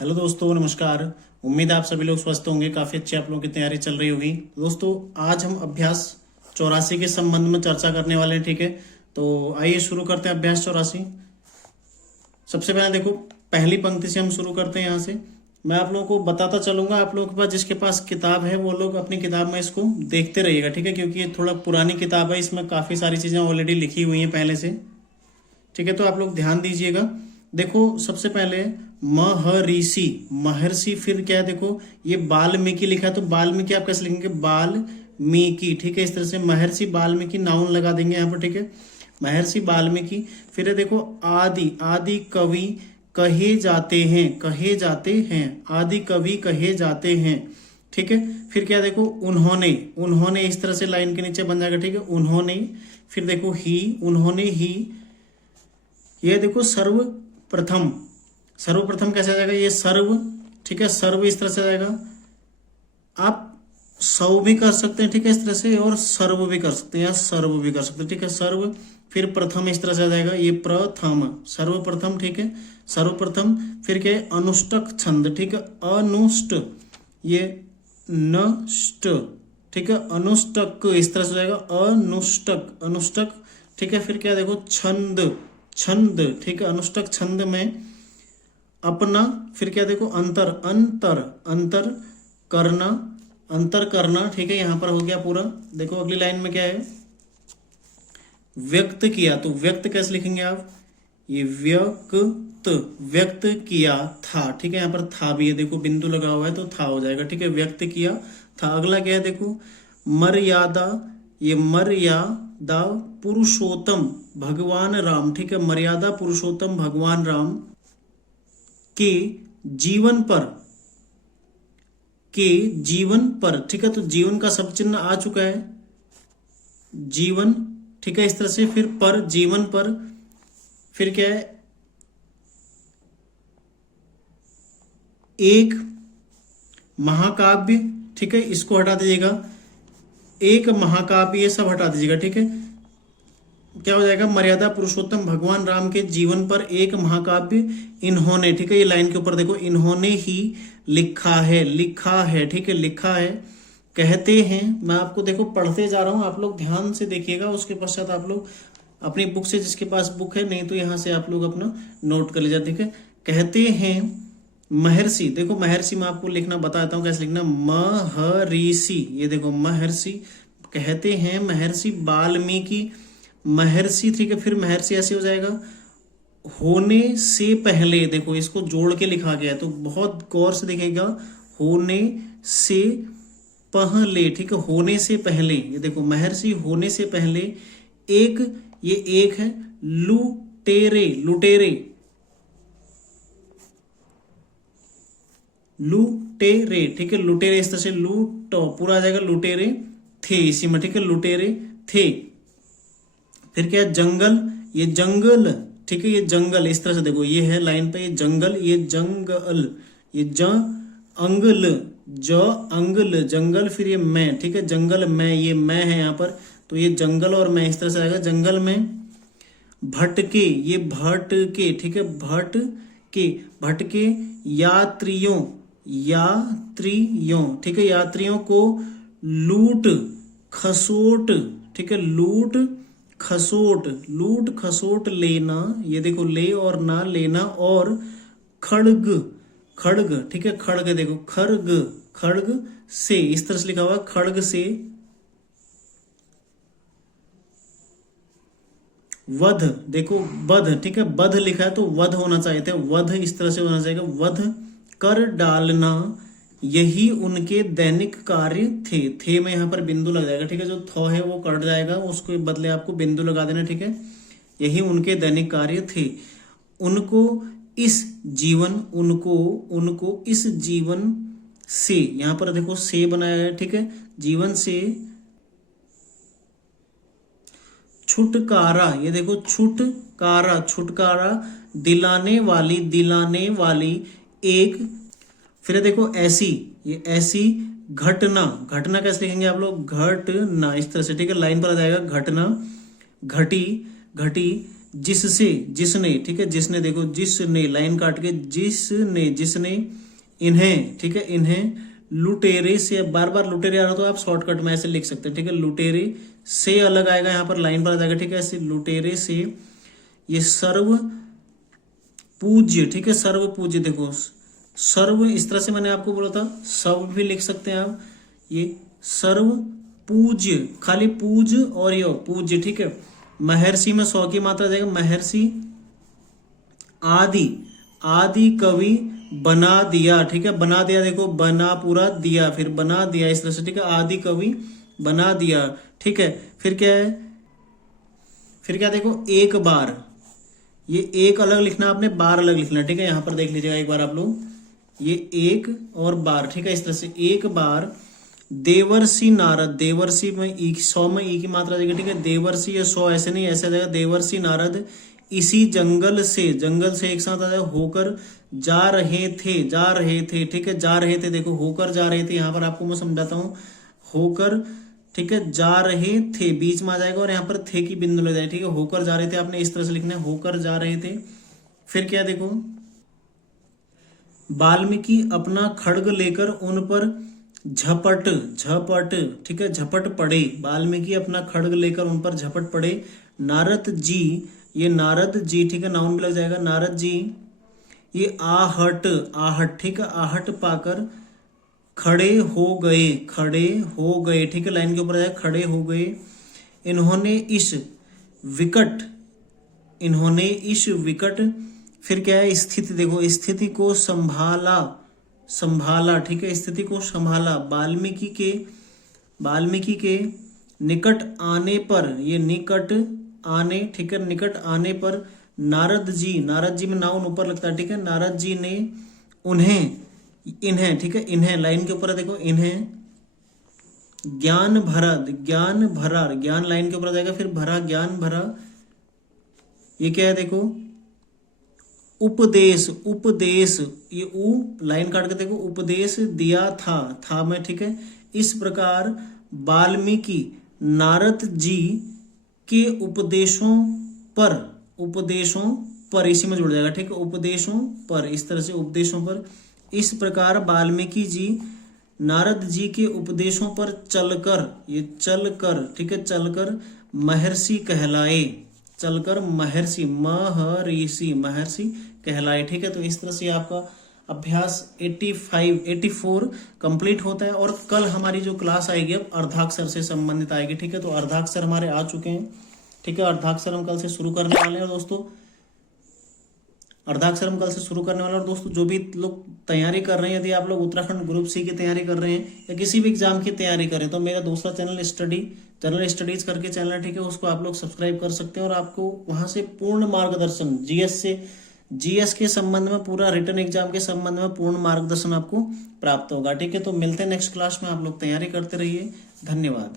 Hello दोस्तों, नमस्कार। उम्मीद है आप सभी लोग स्वस्थ होंगे। काफ़ी अच्छी आप लोगों की तैयारी चल रही होगी। दोस्तों, आज हम अभ्यास 84 के संबंध में चर्चा करने वाले हैं। ठीक है, तो आइए शुरू करते हैं अभ्यास 84। सबसे पहले देखो, पहली पंक्ति से हम शुरू करते हैं। यहाँ से मैं आप लोगों को बताता चलूंगा। आप लोगों के पास जिसके पास किताब है वो लोग अपनी किताब में इसको देखते रहिएगा। ठीक है, क्योंकि ये थोड़ा पुरानी किताब है, इसमें काफ़ी सारी चीज़ें ऑलरेडी लिखी हुई हैं पहले से। ठीक है, तो आप लोग ध्यान दीजिएगा। देखो, सबसे पहले महर्षि, महर्षि, फिर क्या है, देखो ये वाल्मीकि लिखा है, तो वाल्मीकि आप कैसे लिखेंगे, वाल्मीकि। ठीक है, इस तरह से महर्षि वाल्मीकि नाउन लगा देंगे यहाँ पर। ठीक है, महर्षि वाल्मीकि। फिर है देखो आदि, आदि कवि कहे जाते हैं, कहे जाते हैं, आदि कवि कहे जाते हैं। ठीक है, फिर क्या देखो उन्होंने, उन्होंने इस तरह से लाइन के नीचे बन जाएगा। ठीक है, उन्होंने। फिर देखो ही, उन्होंने ही। ये देखो सर्वप्रथम, सर्वप्रथम कैसे आ जाएगा, ये सर्व। ठीक है, सर्व इस तरह से आ जाएगा। आप सौ भी कर सकते हैं, ठीक है, इस तरह से, और सर्व भी कर सकते हैं या सर्व भी कर सकते हैं। ठीक है, सर्व। फिर प्रथम इस तरह से आ जाएगा, ये प्रथम, सर्वप्रथम। ठीक है, सर्वप्रथम। फिर क्या है, अनुष्टक छंद। ठीक है, अनुष्ट, ये नष्ट। ठीक है, अनुष्टक इस तरह से हो जाएगा, अनुष्टक, अनुष्टक। ठीक है, फिर क्या देखो छंद, छंद। ठीक है, अनुष्टक छंद में अपना। फिर क्या देखो अंतर, अंतर, अंतर करना, अंतर करना। ठीक है, यहां पर हो गया पूरा। देखो अगली लाइन में क्या है, व्यक्त किया। तो व्यक्त कैसे लिखेंगे आप, ये व्यक्त, व्यक्त किया था। ठीक है, यहाँ पर था भी है, देखो बिंदु लगा हुआ है तो था हो जाएगा। ठीक है, व्यक्त किया था। अगला क्या है, देखो मर्यादा, ये मर्यादा पुरुषोत्तम भगवान राम। ठीक है, मर्यादा पुरुषोत्तम भगवान राम के जीवन पर, के जीवन पर। ठीक है, तो जीवन का सब चिन्ह आ चुका है, जीवन। ठीक है, इस तरह से। फिर पर, जीवन पर। फिर क्या है, एक महाकाव्य। ठीक है, इसको हटा दीजिएगा, एक महाकाव्य, ये सब हटा दीजिएगा। ठीक है, क्या हो जाएगा, मर्यादा पुरुषोत्तम भगवान राम के जीवन पर एक महाकाव्य इन्होंने। ठीक है, ये लाइन के ऊपर देखो, इन्होंने ही लिखा है, लिखा है। ठीक है, लिखा है, कहते हैं। मैं आपको देखो पढ़ते जा रहा हूं, आप लोग ध्यान से देखिएगा। उसके पश्चात आप लोग अपनी बुक से, जिसके पास बुक है, नहीं तो यहां से आप लोग अपना नोट कर लीजिए। ठीक है, कहते हैं महर्षि। देखो महर्षि मैं आपको लिखना बताता हूं कैसे लिखना, महर्षि। ये देखो महर्षि, कहते हैं महर्षि वाल्मीकि, महर्षि। ठीक है, फिर महर्षि ऐसे हो जाएगा, होने से पहले। देखो इसको जोड़ के लिखा गया है, तो बहुत गौर से देखिएगा, होने से पहले। ठीक है, होने से पहले। ये देखो महर्षि होने से पहले एक, ये एक है, लुटेरे, लुटेरे, लुटेरे। ठीक है, लुटेरे इस तरह से, लूटो पूरा आ जाएगा, लुटेरे थे इसी में। ठीक है, लुटेरे थे। फिर क्या है, जंगल, ये जंगल। ठीक है, ये जंगल इस तरह से देखो, ये है लाइन पे, ये जंगल, ये जंगल, ये ज अंगल, ज अंगल, जंगल। फिर ये मैं। ठीक है, जंगल में, ये मैं है यहाँ पर, तो ये जंगल और मैं इस तरह से आएगा, जंगल में। भटके, ये भटके। ठीक है, भटके, भटके यात्रियों, यात्रियों। ठीक है, यात्रियों को लूट खसोट। ठीक है, लूट खसोट, लूट खसोट लेना। ये देखो ले और ना, लेना। और खड़ग, खड़ग। ठीक है, खड़ग देखो, खड़ग, खड़ग से इस तरह से लिखा हुआ, खड़ग से। वध, देखो वध। ठीक है, वध लिखा है तो वध होना चाहिए था, वध इस तरह से होना चाहिए, वध कर डालना, यही उनके दैनिक कार्य थे में यहाँ पर बिंदु लग जाएगा। ठीक है, जो थ है वो कट जाएगा, उसके बदले आपको बिंदु लगा देना। ठीक है, यही उनके दैनिक कार्य थे, उनको इस जीवन, उनको, उनको इस जीवन से। यहाँ पर देखो से बनाया है। ठीक है, जीवन से छुटकारा। ये देखो छुटकारा, छुटकारा दिलाने वाली, दिलाने वाली एक। फिर देखो ऐसी, ये ऐसी घटना, घटना कैसे लिखेंगे आप लोग, घटना इस तरह से। ठीक है, लाइन पर आ जाएगा, घटना, घटी, घटी जिससे, जिसने, ठीक है, जिसने, देखो जिसने लाइन काट के, जिसने इन्हें, ठीक है, इन्हें लुटेरे से, बार बार लुटेरे आ रहा तो आप शॉर्टकट में ऐसे लिख सकते हैं, ठीक है, लुटेरे से अलग आएगा, यहाँ पर लाइन पर आ जाएगा, ठीक है, ऐसे लुटेरे से ये सर्व पूज्य, ठीक है, सर्व पूज्य, देखो सर्व इस तरह से मैंने आपको बोला था, सब भी लिख सकते हैं आप, ये सर्व पूज्य, खाली पूज और यो पूज्य, ठीक है, महर्षि में 100 की मात्रा जाएगा, महर्षि आदि, आदि कवि बना दिया, ठीक है, बना दिया, देखो बना पूरा दिया, फिर बना दिया इस तरह से, ठीक है, आदि कवि बना दिया, ठीक है, फिर क्या है, फिर क्या, देखो एक बार, ये एक अलग लिखना आपने, बार अलग लिखना, ठीक है, यहां पर देख लीजिएगा एक बार आप लोग, ये एक और बार, ठीक है, इस तरह से एक बार देवर्षि नारद, देवर्षि में ई, 100 में ई की मात्रा जाएगी, ठीक है, देवर्षि या 100 ऐसे नहीं, ऐसे आ जाएगा, देवर्षि नारद इसी जंगल से, जंगल से एक साथ आ जाएगा, होकर जा रहे थे, जा रहे थे, ठीक है, जा रहे थे, देखो होकर जा रहे थे, यहां पर आपको मैं समझाता हूं, होकर, ठीक है, जा रहे थे बीच में आ जाएगा और यहाँ पर थे की बिंदु लग जाएगी, ठीक है, होकर जा रहे थे, आपने इस तरह से लिखना है, होकर जा रहे थे। फिर क्या, देखो वाल्मीकि अपना खड्ग लेकर उन पर झपट, झपट, ठीक है, झपट पड़े, वाल्मीकि अपना खड्ग लेकर उन पर झपट पड़े, नारद जी, ये नारद जी, ठीक है, नाउन भी लग जाएगा, नारद जी ये आहट, आहट, ठीक है, आहट पाकर खड़े हो गए, खड़े हो गए, ठीक है, लाइन के ऊपर आया, खड़े हो गए, इन्होंने इस विकट, इन्होंने इस विकट, फिर क्या है, स्थिति, देखो स्थिति को संभाला, संभाला, ठीक है, स्थिति को संभाला, वाल्मीकि के निकट आने पर, ये निकट आने, ठीक है, निकट आने पर नारद जी, नारद जी में नाउन ऊपर लगता है, ठीक है, नारद जी ने उन्हें, इन्हें, ठीक है, इन्हें लाइन के ऊपर है, देखो इन्हें ज्ञान भरा, ज्ञान भरा, ज्ञान लाइन के ऊपर जाएगा, फिर भरा, ज्ञान भरा, ये क्या है, देखो उपदेश, उपदेश, ये ऊ लाइन काट के देखो उपदेश दिया था में, ठीक है, इस प्रकार वाल्मीकि नारद जी के उपदेशों पर, उपदेशों पर इसी में जुड़ जाएगा, ठीक है, उपदेशों पर, इस तरह से उपदेशों पर, इस प्रकार वाल्मीकि जी नारद जी के उपदेशों पर चलकर, ये चलकर, ठीक है, चलकर महर्षि कहलाए, चलकर महर्षि, महर्षि, महर्षि कहलाए, ठीक है, तो इस तरह से आपका अभ्यास 84 कंप्लीट होता है। और कल हमारी जो क्लास आएगी अब अर्धाक्षर से संबंधित आएगी, ठीक है, तो अर्धाक्षर हमारे आ चुके हैं, ठीक है, अर्धाक्षर हम कल से शुरू करने वाले हैं दोस्तों, अर्धाक्षर हम कल से शुरू करने वाले हैं। और दोस्तों जो भी लोग तैयारी कर रहे हैं, यदि आप लोग उत्तराखंड ग्रुप सी की तैयारी कर रहे हैं या किसी भी एग्जाम की तैयारी कर रहे हैं, तो मेरा दूसरा चैनल जनरल स्टडीज करके चैनल है, ठीक है, उसको आप लोग सब्सक्राइब कर सकते हैं और आपको वहां से पूर्ण मार्गदर्शन जीएस के संबंध में, पूरा रिटर्न एग्जाम के संबंध में पूर्ण मार्गदर्शन आपको प्राप्त होगा, ठीक है। तो मिलते हैं नेक्स्ट क्लास में, आप लोग तैयारी करते रहिए, धन्यवाद।